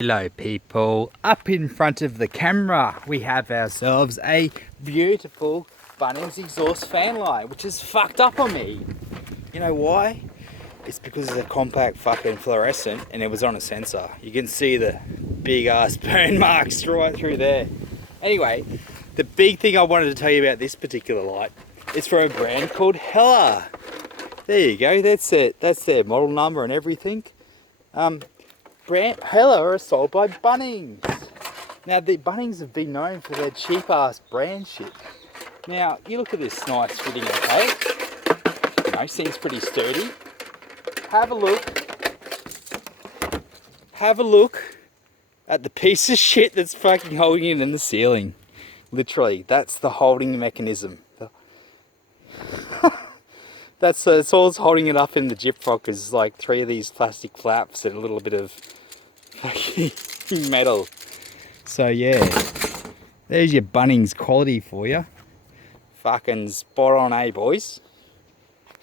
Hello people, up in front of the camera we have ourselves a beautiful Bunnings exhaust fan light, which is fucked up on me. You know why? It's because it's a compact fucking fluorescent and it was on a sensor. You can see the big ass burn marks right through there. Anyway, the big thing I wanted to tell you about this particular light is for a brand called Hella. There you go, that's it. That's their model number and everything. Brand Hella are sold by Bunnings. Now the Bunnings have been known for their cheap ass brand shit. Now you look at this nice fitting, okay? You know, seems pretty sturdy. Have a look at the piece of shit that's fucking holding it in the ceiling. Literally, that's the holding mechanism. That's all that's holding it up in the Gyprock is like 3 of these plastic flaps and a little bit of fucking metal. So yeah, there's your Bunnings quality for you. Fucking spot on, boys?